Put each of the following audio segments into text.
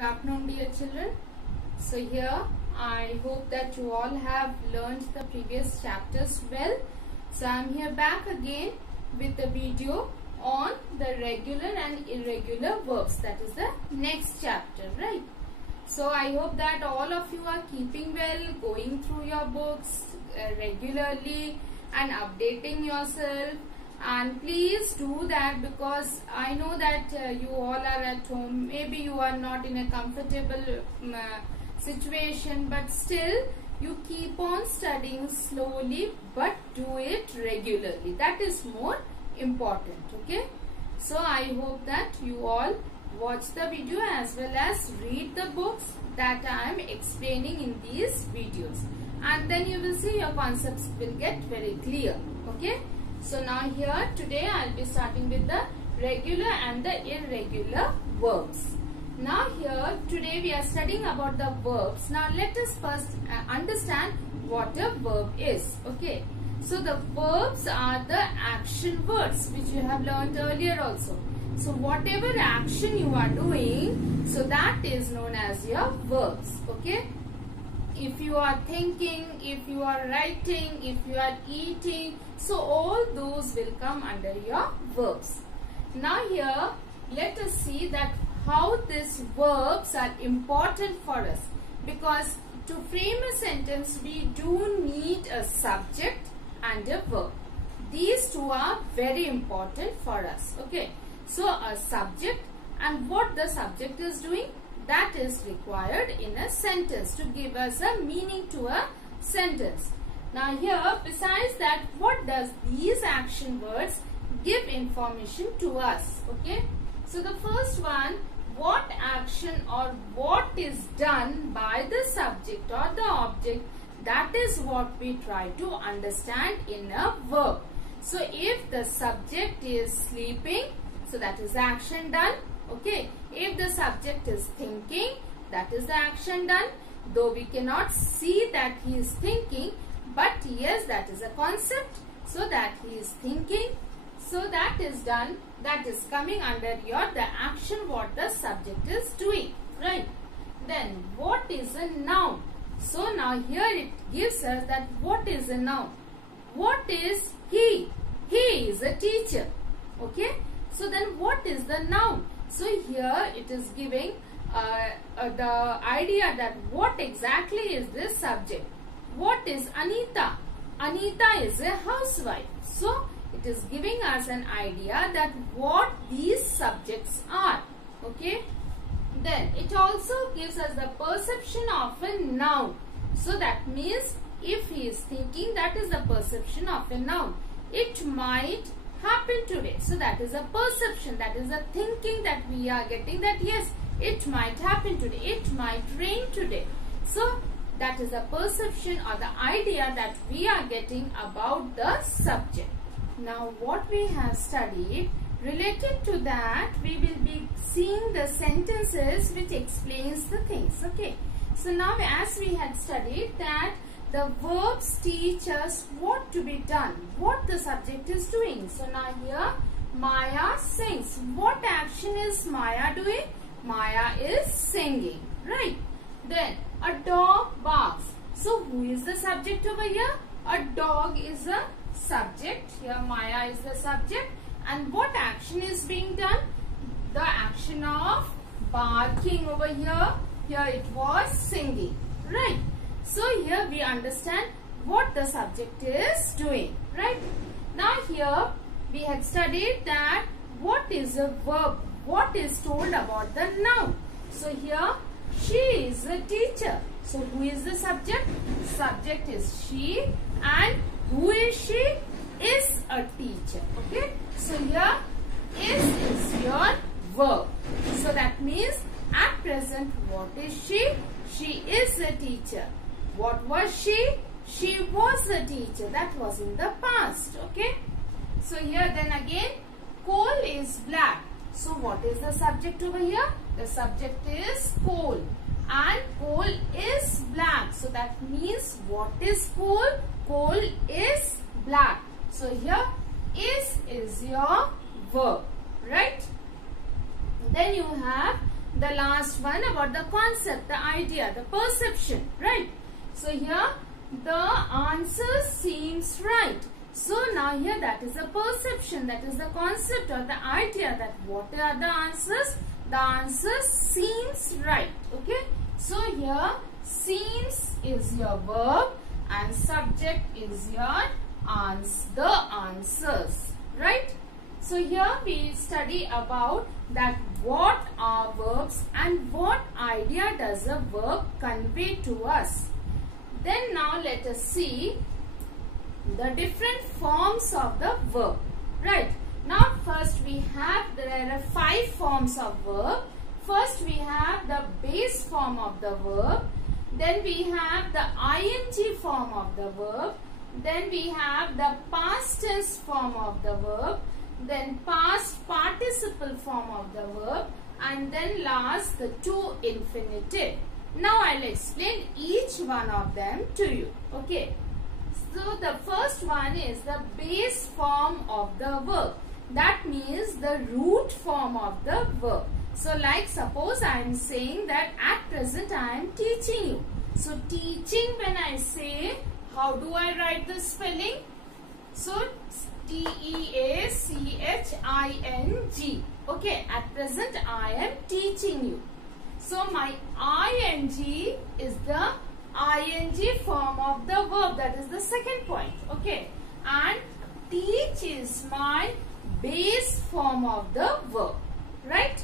Good afternoon, dear children. So here I hope that you all have learned the previous chapters well. So I am here back again with a video on the regular and irregular verbs. That is the next chapter, right? So I hope that all of you are keeping well, going through your books regularly and updating yourself. And please do that, because I know that you all are at home. Maybe you are not in a comfortable situation, but still you keep on studying slowly, but do it regularly. That is more important. Okay, so I hope that you all watch the video as well as read the books that I am explaining in these videos, and then you will see your concepts will get very clear. Okay, so now here today I will be starting with the regular and the irregular verbs. Now here today we are studying about the verbs. Now let us first understand what a verb is. Okay, so the verbs are the action words which you have learned earlier also. So whatever action you are doing, so that is known as your verbs. Okay, if you are thinking, if you are writing, if you are eating, so all those will come under your verbs. Now here let us see that how these verbs are important for us, because to frame a sentence we do need a subject and a verb. These two are very important for us. Okay, so a subject and what the subject is doing, that is required in a sentence to give us a meaning to a sentence. Now here, besides that, what does these action words give information to us? Okay, so the first one, what action or what is done by the subject or the object, that is what we try to understand in a verb. So if the subject is sleeping, so that is the action done. Okay, if the subject is thinking, that is the action done. Though we cannot see that he is thinking, but yes, that is a concept. So that he is thinking, so that is done. That is coming under your the action what the subject is doing, right? Then what is a noun? So now here it gives us that what is a noun. What is he? He is a teacher. Okay, so then what is the noun? So here it is giving the idea that what exactly is this subject. What is Anita? Anita is a housewife. So it is giving us an idea that what these subjects are. Okay. Then it also gives us the perception of a noun. So that means if he is thinking, that is the perception of a noun. It might happen today. So that is a perception, that is a thinking that we are getting, that yes, it might happen today, it might rain today. So that is a perception or the idea that we are getting about the subject. Now what we have studied, related to that we will be seeing the sentences which explains the things. Okay, so now as we had studied that the verbs teach us what to be done, what the subject is doing. So now here Maya sings. What action is Maya doing? Maya is singing, right? Then a dog barks. So who is the subject over here? A dog is a subject. Here Maya is the subject. And what action is being done? The action of barking over here. Here it was singing, right? So here we understand what the subject is doing, right? Now here we had studied that what is a verb, what is told about the noun. So here she is a teacher. So who is the subject? Subject is she, and who is she? Is a teacher. Okay, so here is your verb. So that means at present what is she? She is a teacher. What was she? She was a teacher. That was in the past. Okay. So here then again, coal is black. So what is the subject over here? The subject is coal. And coal is black. So that means what is coal? Coal is black. So here is your verb. Right. Then you have the last one about the concept, the idea, the perception, right? So here the answer seems right. So now here that is the perception, that is the concept or the idea, that what are the answers? The answer seems right. Okay. So here seems is your verb and subject is your the answers, right? So here we study about that what are verbs and what idea does a verb convey to us. Then now let us see the different forms of the verb, right? Now first we have, there are 5 forms of verb. First we have the base form of the verb. Then we have the ing form of the verb. Then we have the past tense form of the verb. Then past participle form of the verb. And then last the to infinitive. Now I'll explain each one of them to you. Okay. So the first one is the base form of the verb. That means the root form of the verb. So like suppose I am saying that at present I am teaching you. So teaching, when I say, how do I write the spelling? So T-E-A-C-H-I-N-G. Okay, at present I am teaching you. So my ing is the ing form of the verb. That is the second point. Okay, and teach is my base form of the verb, right?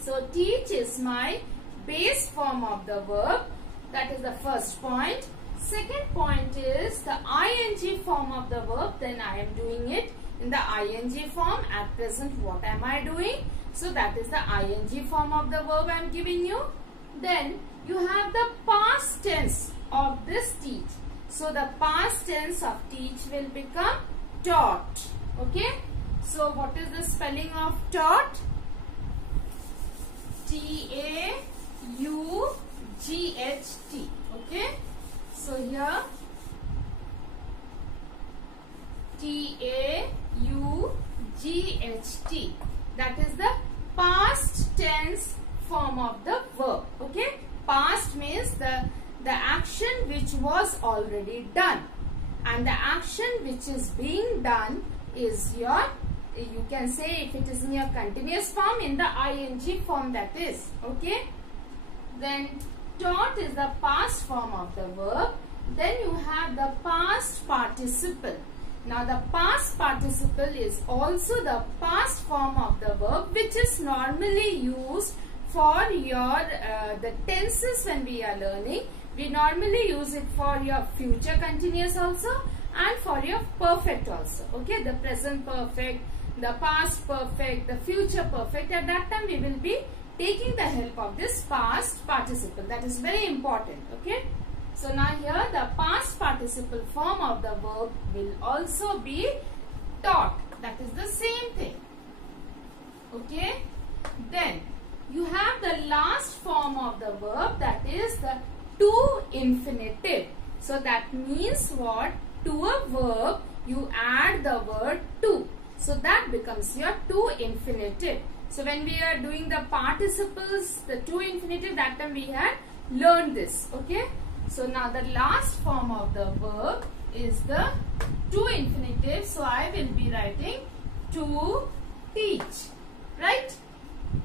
So teach is my base form of the verb. That is the first point. Second point is the ing form of the verb. Then I am doing it in the ing form. At present what am I doing? So that is the ing form of the verb I am giving you. Then you have the past tense of this teach. So the past tense of teach will become taught. Okay. So what is the spelling of taught? T-A-U-G-H-T. Okay. So here T-A-U-G-H-T. That is the past tense form of the verb. Okay. Past means the action which was already done, and the action which is being done is your, you can say if it is in your continuous form, in the ing form, that is. Okay. Then taught is the past form of the verb. Then you have the past participle. Now the past participle is also the past form of the verb, which is normally used for your the tenses. When we are learning, we normally use it for your future continuous also and for your perfect also. Okay, the present perfect, the past perfect, the future perfect. At that time we will be taking the help of this past participle. That is very important. Okay. So now here the past participle form of the verb will also be taught. That is the same thing. Okay. Then you have the last form of the verb, that is the to infinitive. So that means what? To a verb you add the word to. So that becomes your to infinitive. So when we are doing the participles, the to infinitive, that time we had learned this. Okay. So now the last form of the verb is the to infinitive. So I will be writing to teach. Right.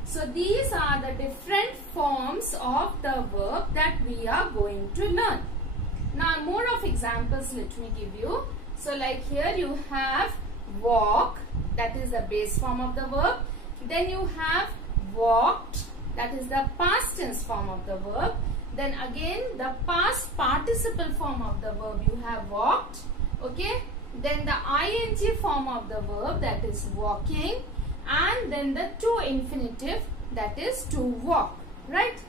So these are the different forms of the verb that we are going to learn. Now more of examples let me give you. So like here you have walk, that is the base form of the verb. Then you have walked, that is the past tense form of the verb. Then again the past participle form of the verb, you have walked. Okay. Then the ing form of the verb, that is walking. And then the to infinitive, that is to walk. Right.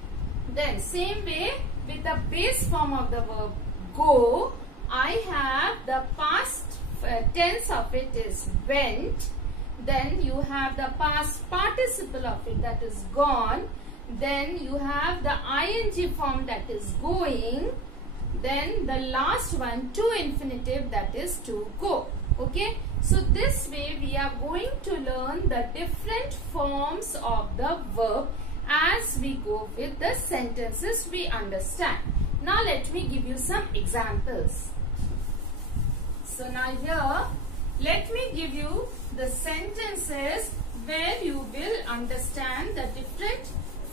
Then same way with the base form of the verb go, I have the past tense of it is went. Then you have the past participle of it, that is gone. Then you have the ing form, that is going. Then the last one to infinitive, that is to go. Okay. So this way we are going to learn the different forms of the verb, as we go with the sentences we understand. Now let me give you some examples. So now here, let me give you the sentences where you will understand the different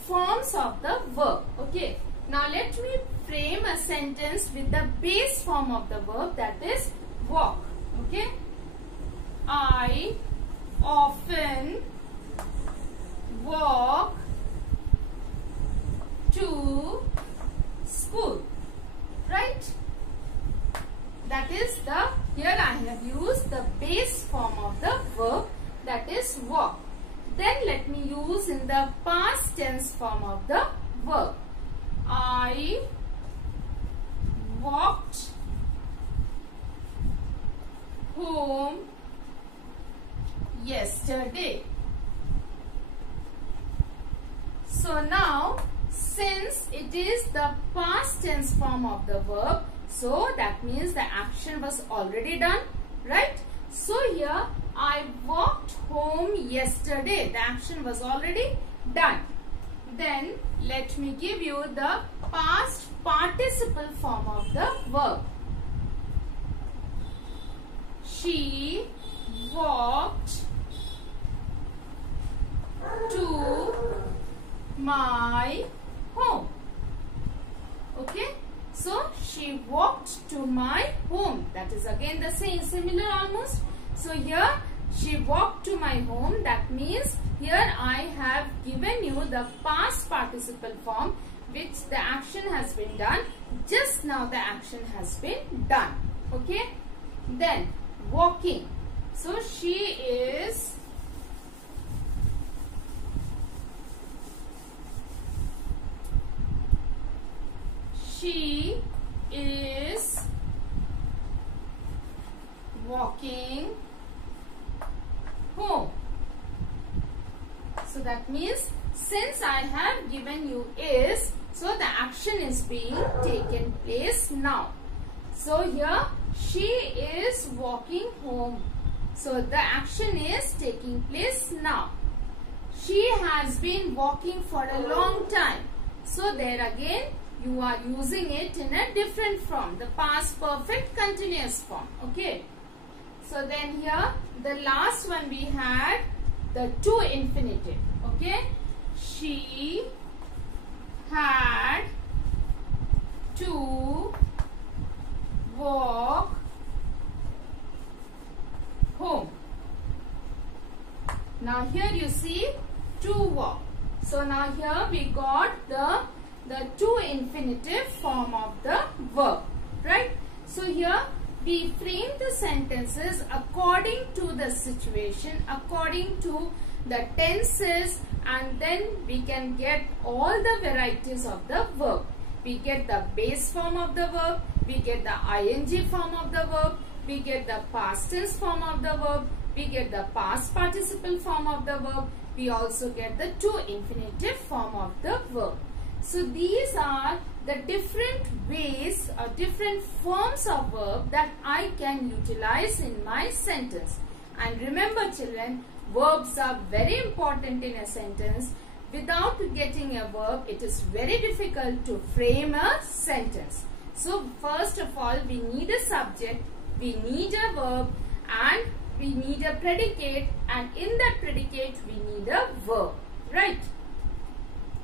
forms of the verb. Okay. Now let me frame a sentence with the base form of the verb, that is walk. Okay. I often walk to school. Right? That is here I have used the base form of the verb, that is walk. Then let me use in the past tense form of the verb. I walked home yesterday. So now, since it is the past tense form of the verb, so that means the action was already done, right? So here, I walked home yesterday. The action was already done. Then let me give you the past participle form of the verb. She walked to my home. Okay. So she walked to my home. That is again the same, similar almost. So here she walked to my home. That means here I have given you the past participle form, which the action has been done. Just now the action has been done. Okay. Then walking. So she is walking home. So that means since I have given you is, so the action is being taken place now. So here she is walking home. So the action is taking place now. She has been walking for a long time. So there again you are using it in a different form, the past perfect continuous form. Okay. So then here the last one we had the to infinitive. Okay. She had to walk home. Now here you see to walk. So now here we got the to infinitive form of the verb, right? So here we frame the sentences according to the situation, according to the tenses, and then we can get all the varieties of the verb. We get the base form of the verb, we get the ing form of the verb, we get the past tense form of the verb, we get the past participle form of the verb, we also get the to infinitive form of the verb. So these are the different ways or different forms of verb that I can utilize in my sentence. And remember children, verbs are very important in a sentence. Without getting a verb, it is very difficult to frame a sentence. So first of all, we need a subject, we need a verb, and we need a predicate, and in that predicate we need a verb, right?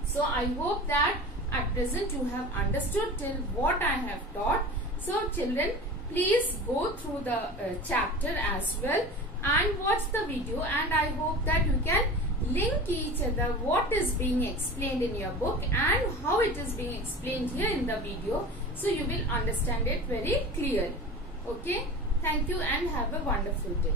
So I hope that at present you have understood till what I have taught. So children, please go through the chapter as well and watch the video, and I hope that you can link each other what is being explained in your book and how it is being explained here in the video, so you will understand it very clearly. Okay, thank you and have a wonderful day.